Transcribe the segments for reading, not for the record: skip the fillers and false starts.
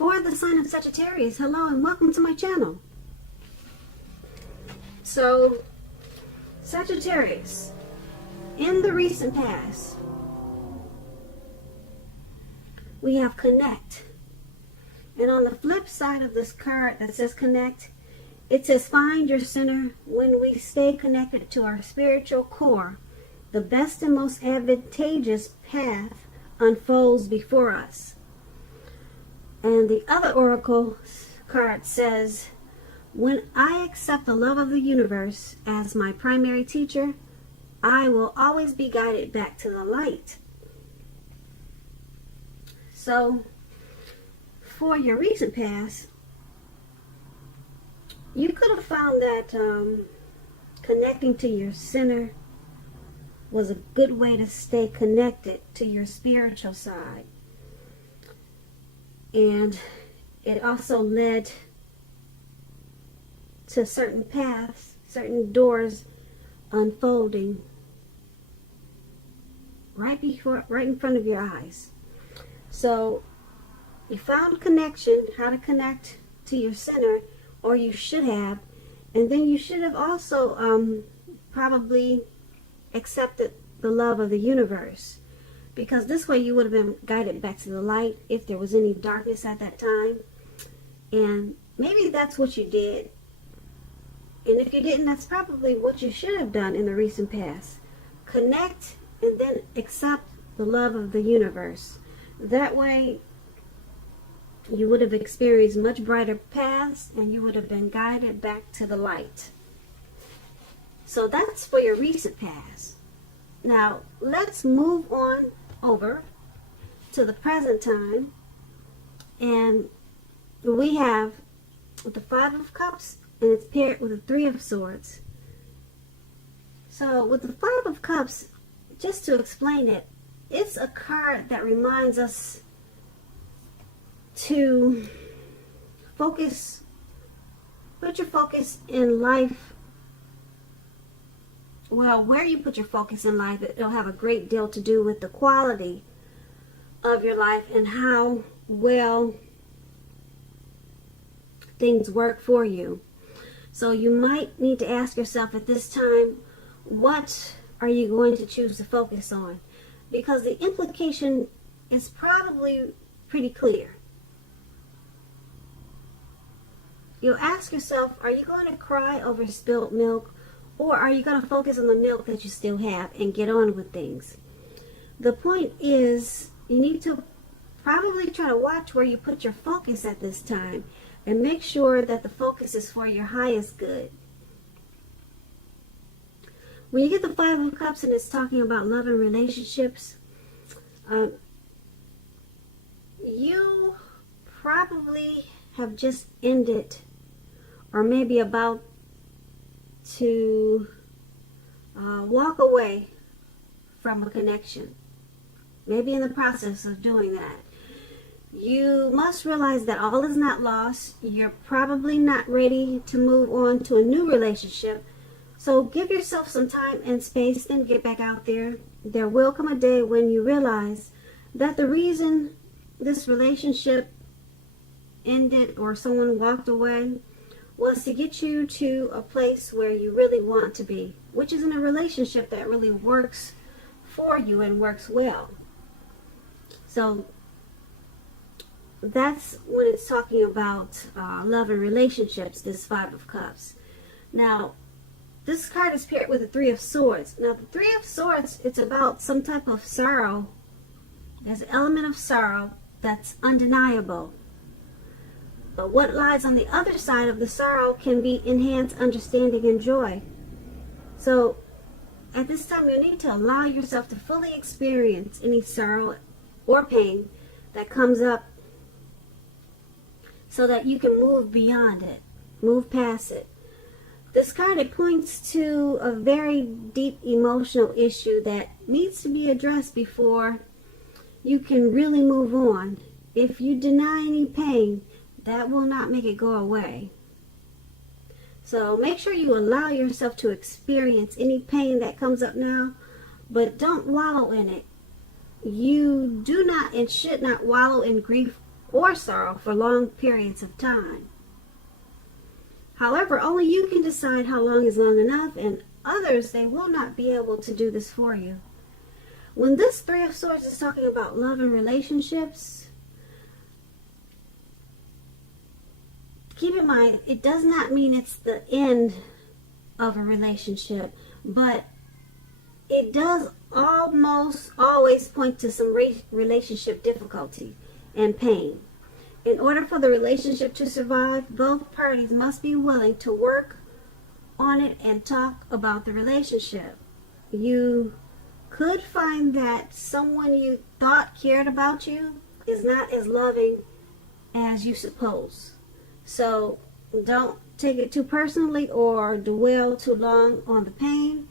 For the sign of Sagittarius, hello and welcome to my channel. So, Sagittarius, in the recent past, we have connect. And on the flip side of this card that says connect, it says find your center. When we stay connected to our spiritual core, the best and most advantageous path unfolds before us. And the other oracle card says, when I accept the love of the universe as my primary teacher, I will always be guided back to the light. So, for your recent past, you could have found that connecting to your center was a good way to stay connected to your spiritual side. And it also led to certain paths, certain doors unfolding right in front of your eyes. So you found connection, how to connect to your center, or you should have, and then you should have also probably accepted the love of the universe, because this way you would have been guided back to the light if there was any darkness at that time. And maybe that's what you did, and if you didn't, that's probably what you should have done in the recent past. Connect and then accept the love of the universe. That way you would have experienced much brighter paths and you would have been guided back to the light. So that's for your recent past. Now let's move on over to the present time, and we have the Five of Cups, and it's paired with the Three of Swords. So with the Five of Cups, just to explain it, it's a card that reminds us to focus, put your focus in life. Well, where you put your focus in life, it'll have a great deal to do with the quality of your life and how well things work for you. So you might need to ask yourself at this time, what are you going to choose to focus on? Because the implication is probably pretty clear. You'll ask yourself, are you going to cry over spilled milk, or are you going to focus on the milk that you still have and get on with things? The point is, you need to probably try to watch where you put your focus at this time and make sure that the focus is for your highest good. When you get the Five of Cups and it's talking about love and relationships, you probably have just ended, or maybe about to walk away from a connection. Maybe in the process of doing that. You must realize that all is not lost. You're probably not ready to move on to a new relationship. So give yourself some time and space, then get back out there. There will come a day when you realize that the reason this relationship ended or someone walked away was to get you to a place where you really want to be, which is in a relationship that really works for you and works well. So that's when it's talking about love and relationships, this Five of Cups. Now, this card is paired with the Three of Swords. Now, the Three of Swords, it's about some type of sorrow. There's an element of sorrow that's undeniable. But what lies on the other side of the sorrow can be enhanced understanding and joy. So, at this time, you need to allow yourself to fully experience any sorrow or pain that comes up so that you can move beyond it, move past it. This card, it points to a very deep emotional issue that needs to be addressed before you can really move on. If you deny any pain, that will not make it go away. So make sure you allow yourself to experience any pain that comes up now, but don't wallow in it. You do not and should not wallow in grief or sorrow for long periods of time. However, only you can decide how long is long enough, and others, they will not be able to do this for you. When this Three of Swords is talking about love and relationships, keep in mind, it does not mean it's the end of a relationship, but it does almost always point to some relationship difficulty and pain. In order for the relationship to survive, both parties must be willing to work on it and talk about the relationship. You could find that someone you thought cared about you is not as loving as you suppose. So don't take it too personally or dwell too long on the pain.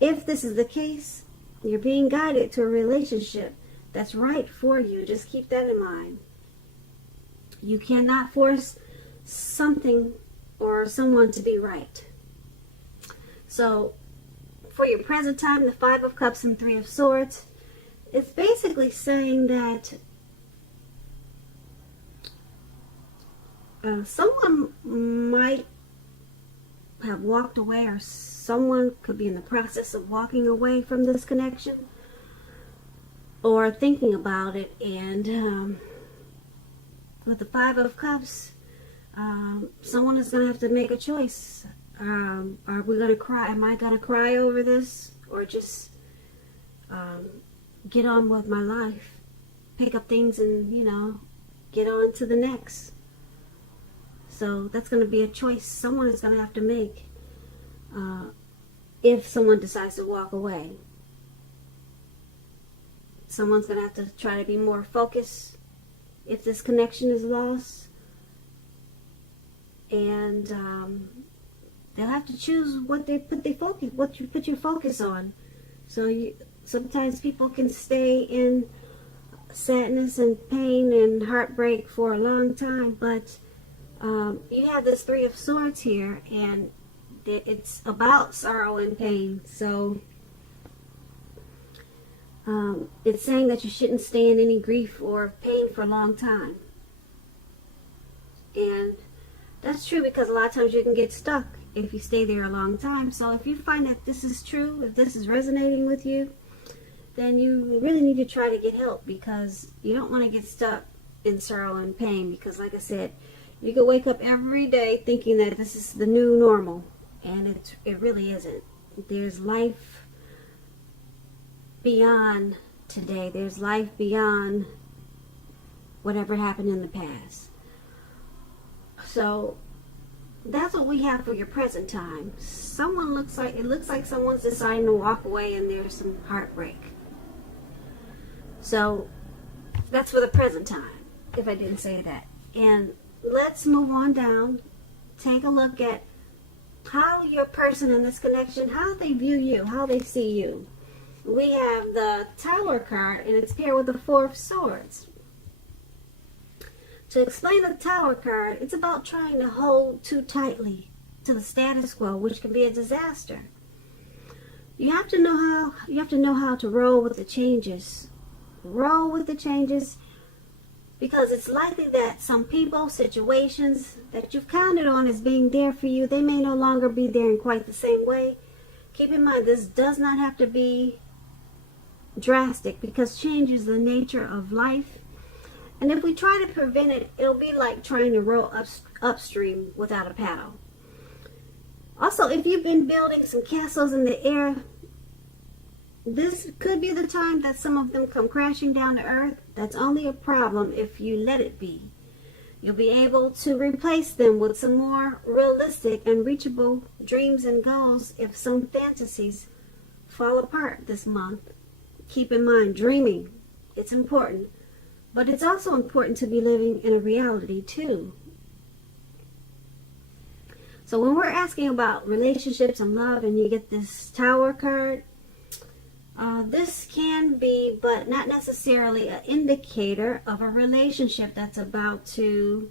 If this is the case, you're being guided to a relationship that's right for you. Just keep that in mind. You cannot force something or someone to be right. So for your present time, the Five of Cups and Three of Swords, it's basically saying that someone might have walked away, or someone could be in the process of walking away from this connection or thinking about it. And with the Five of Cups, someone is going to have to make a choice. Are we going to cry? Am I going to cry over this, or just get on with my life, pick up things and, get on to the next? So that's going to be a choice someone is going to have to make if someone decides to walk away. Someone's going to have to try to be more focused if this connection is lost, and they'll have to choose what you put your focus on. So sometimes people can stay in sadness and pain and heartbreak for a long time, but you have this Three of Swords here, and it's about sorrow and pain. So it's saying that you shouldn't stay in any grief or pain for a long time. And that's true, because a lot of times you can get stuck if you stay there a long time. So if you find that this is true, if this is resonating with you, then you really need to try to get help, because you don't want to get stuck in sorrow and pain. Because like I said, you could wake up every day thinking that this is the new normal, and it really isn't. There's life beyond today. There's life beyond whatever happened in the past. So that's what we have for your present time. It looks like someone's deciding to walk away, and there's some heartbreak. So that's for the present time, if I didn't say that. And let's move on down. Take a look at how your person in this connection, how they view you, how they see you. We have the Tower card, and it's paired with the Four of Swords. To explain the Tower card, it's about trying to hold too tightly to the status quo, which can be a disaster. You have to know how to roll with the changes. Roll with the changes, because it's likely that some people, situations that you've counted on as being there for you, they may no longer be there in quite the same way. Keep in mind, this does not have to be drastic, because change is the nature of life. And if we try to prevent it, it'll be like trying to row upstream without a paddle. Also, if you've been building some castles in the air, this could be the time that some of them come crashing down to earth. That's only a problem if you let it be. You'll be able to replace them with some more realistic and reachable dreams and goals if some fantasies fall apart this month. Keep in mind, dreaming, it's important. But it's also important to be living in a reality too. So when we're asking about relationships and love, and you get this Tower card, this can be, but not necessarily, an indicator of a relationship that's about to,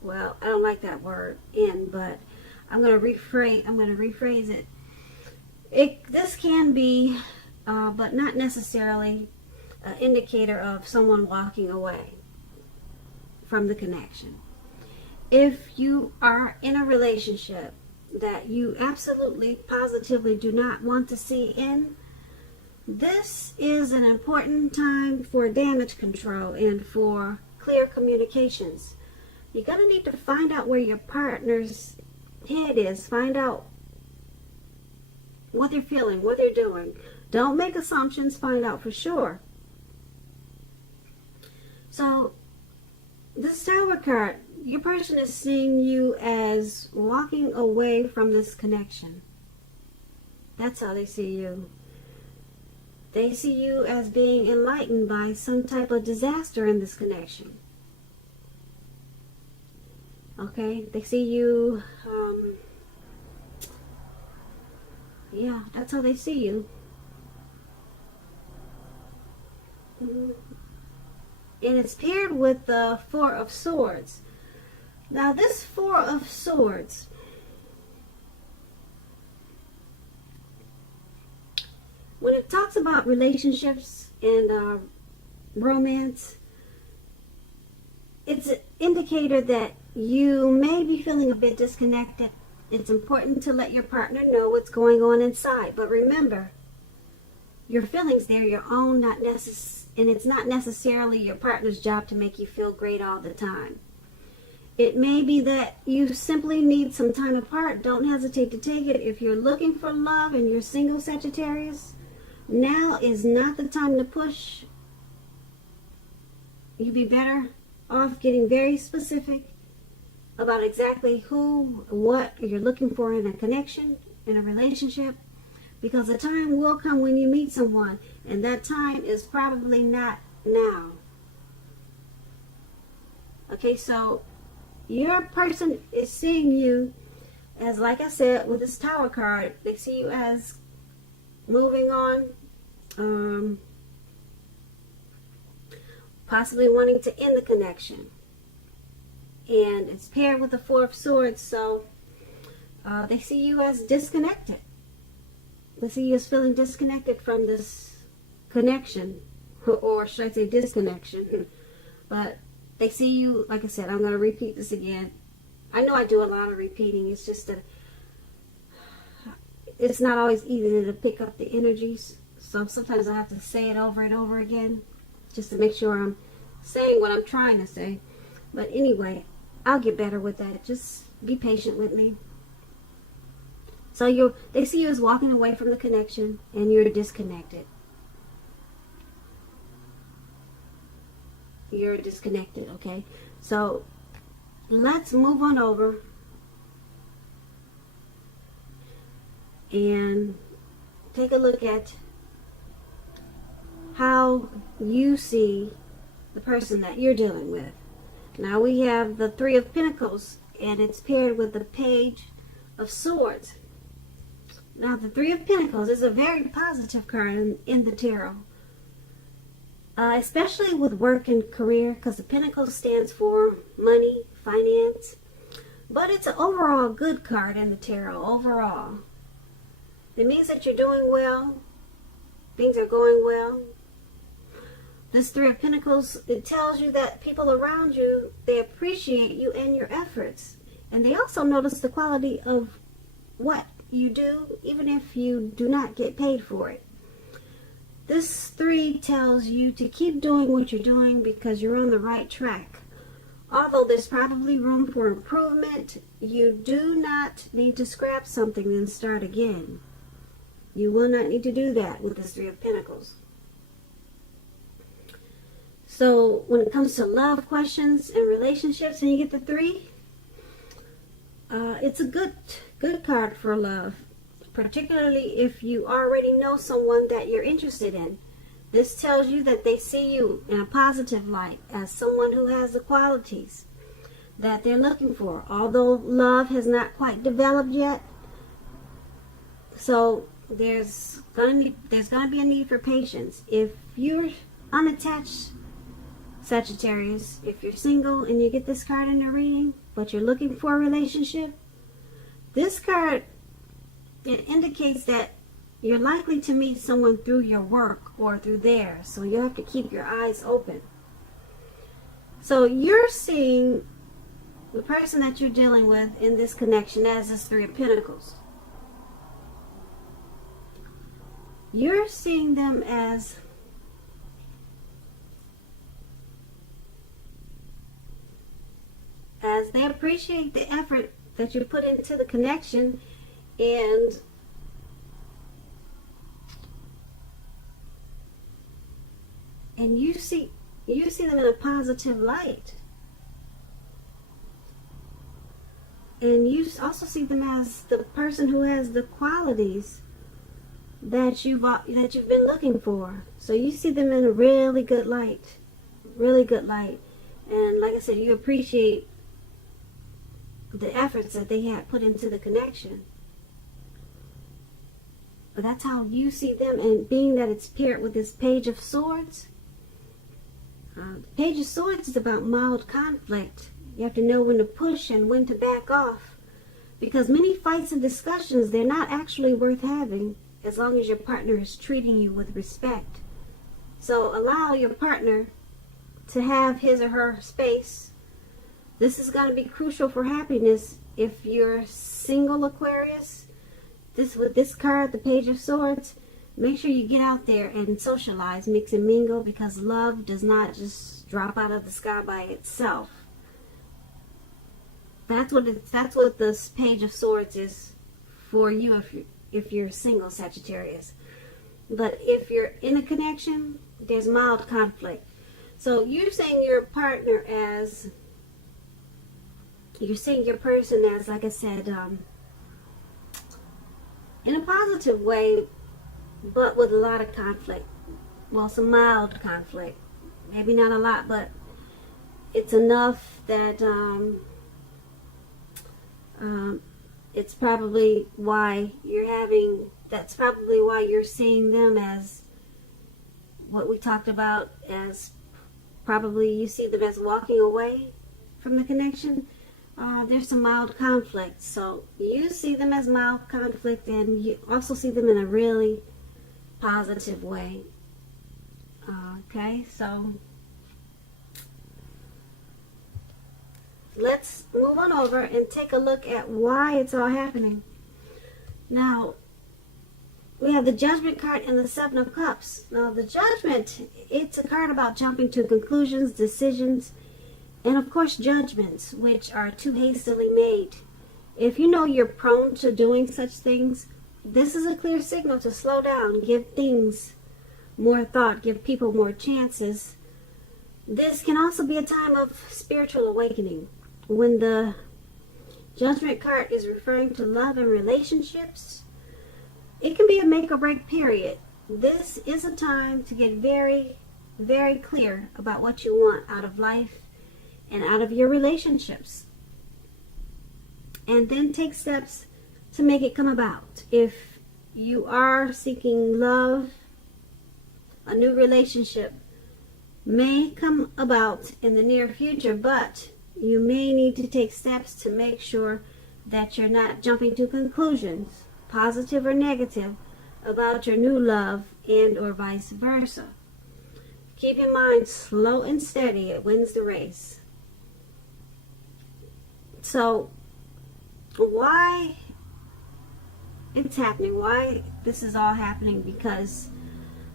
well, I don't like that word, end, but I'm going to rephrase it. This can be, but not necessarily, an indicator of someone walking away from the connection. If you are in a relationship that you absolutely, positively do not want to see end, this is an important time for damage control and for clear communications. You're going to need to find out where your partner's head is. Find out what they're feeling, what they're doing. Don't make assumptions. Find out for sure. So, this Tower card, your person is seeing you as walking away from this connection. That's how they see you. They see you as being enlightened by some type of disaster in this connection. Okay, they see you, yeah, that's how they see you. And it's paired with the Four of Swords. Now this Four of Swords, when it talks about relationships and romance, it's an indicator that you may be feeling a bit disconnected. It's important to let your partner know what's going on inside. But remember, your feelings, they're your own, and it's not necessarily your partner's job to make you feel great all the time. It may be that you simply need some time apart. Don't hesitate to take it. If you're looking for love and you're single, Sagittarius, now is not the time to push. You'd be better off getting very specific about exactly who, what you're looking for in a connection, in a relationship, because the time will come when you meet someone, and that time is probably not now. Okay, so your person is seeing you as, like I said, with this Tower card, they see you as moving on, possibly wanting to end the connection. And it's paired with the Four of Swords, so they see you as disconnected. They see you as feeling disconnected from this connection, or should I say disconnection. But they see you, like I said, I'm going to repeat this again. I know I do a lot of repeating. It's just that it's not always easy to pick up the energies. So sometimes I have to say it over and over again just to make sure I'm saying what I'm trying to say. But anyway, I'll get better with that. Just be patient with me. So they see you as walking away from the connection and you're disconnected. You're disconnected, okay? So let's move on over and take a look at how you see the person that you're dealing with. Now we have the Three of Pentacles, and it's paired with the Page of Swords. Now the Three of Pentacles is a very positive card in the tarot, especially with work and career, because the Pentacle stands for money, finance. But it's an overall good card in the tarot, overall. It means that you're doing well, things are going well. This Three of Pentacles, it tells you that people around you, they appreciate you and your efforts. And they also notice the quality of what you do, even if you do not get paid for it. This 3 tells you to keep doing what you're doing because you're on the right track. Although there's probably room for improvement, you do not need to scrap something and start again. You will not need to do that with this Three of Pentacles. So when it comes to love questions and relationships, and you get the 3, it's a good card for love, particularly if you already know someone that you're interested in. This tells you that they see you in a positive light as someone who has the qualities that they're looking for, although love has not quite developed yet. So there's gonna be a need for patience. If you're unattached, Sagittarius, if you're single and you get this card in a reading, but you're looking for a relationship, this card, it indicates that you're likely to meet someone through your work or through theirs. So you have to keep your eyes open. So you're seeing the person that you're dealing with in this connection as this Three of Pentacles. You're seeing them as they appreciate the effort that you put into the connection, and you see them in a positive light. And you also see them as the person who has the qualities that you've been looking for. So you see them in a really good light, really good light. And like I said, you appreciate the efforts that they had put into the connection. But that's how you see them. And being that it's paired with this Page of Swords, the Page of Swords is about mild conflict. You have to know when to push and when to back off, because many fights and discussions, they're not actually worth having as long as your partner is treating you with respect. So allow your partner to have his or her space. This is going to be crucial for happiness. If you're single, Aquarius, with this card, the Page of Swords, make sure you get out there and socialize, mix and mingle, because love does not just drop out of the sky by itself. That's what this Page of Swords is for you if you're single, Sagittarius. But if you're in a connection, there's mild conflict. So you're saying your partner as, you're seeing your person as, like I said, in a positive way, but with a lot of conflict. Well, some mild conflict. Maybe not a lot, but it's enough that it's probably why that's probably why you're seeing them as what we talked about, as probably you see them as walking away from the connection. There's some mild conflict. So you see them as mild conflict, and you also see them in a really positive way. Okay, so let's move on over and take a look at why it's all happening. Now, we have the Judgment card and the Seven of Cups. Now, the Judgment, it's a card about jumping to conclusions, decisions, and of course judgments, which are too hastily made. If you know you're prone to doing such things, this is a clear signal to slow down, give things more thought, give people more chances. This can also be a time of spiritual awakening. When the Judgment card is referring to love and relationships, it can be a make or break period. This is a time to get very, very clear about what you want out of life and out of your relationships, and then take steps to make it come about. If you are seeking love, a new relationship may come about in the near future, but you may need to take steps to make sure that you're not jumping to conclusions, positive or negative, about your new love, and or vice versa. Keep in mind, slow and steady, it wins the race. So, why it's happening, why this is all happening? Because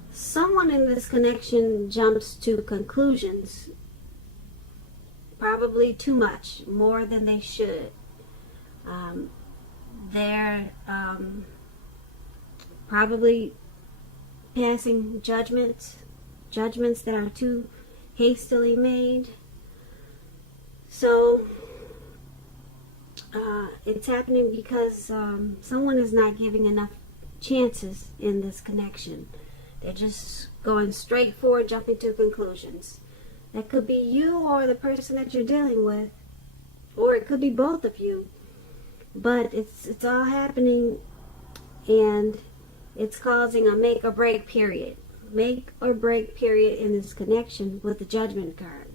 someone in this connection jumps to conclusions, probably too much, more than they should. They're probably passing judgments that are too hastily made. So it's happening because someone is not giving enough chances in this connection. They're just going straight forward, jumping to conclusions. That could be you or the person that you're dealing with, or it could be both of you. But it's all happening, and it's causing a make or break period. Make or break period in this connection with the Judgment card.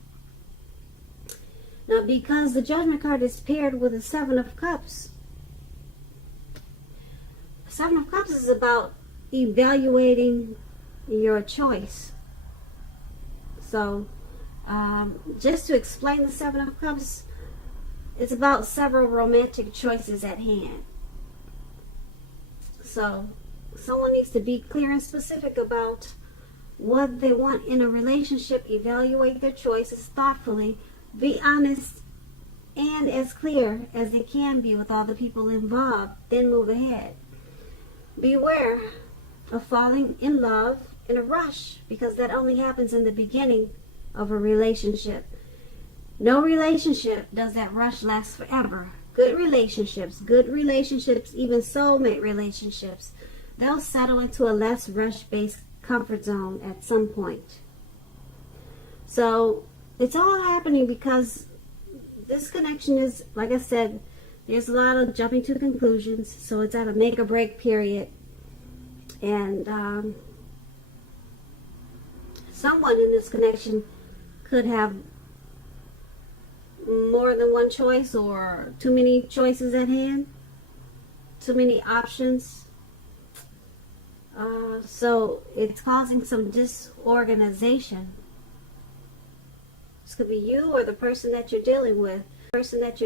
Now, because the Judgment card is paired with the Seven of Cups, the Seven of Cups is about, evaluating your choice. So just to explain the Seven of Cups, it's about several romantic choices at hand. So someone needs to be clear and specific about what they want in a relationship, evaluate their choices thoughtfully, be honest and as clear as they can be with all the people involved, then move ahead. Beware of falling in love in a rush, because that only happens in the beginning of a relationship. No relationship does that rush last forever. Good relationships, even soulmate relationships, they'll settle into a less rush-based comfort zone at some point. So it's all happening because this connection is, like I said, there's a lot of jumping to conclusions, so it's at a make or break period. And someone in this connection could have more than one choice, or too many choices at hand, too many options. So it's causing some disorganization. This could be you or the person that you're dealing with. Person that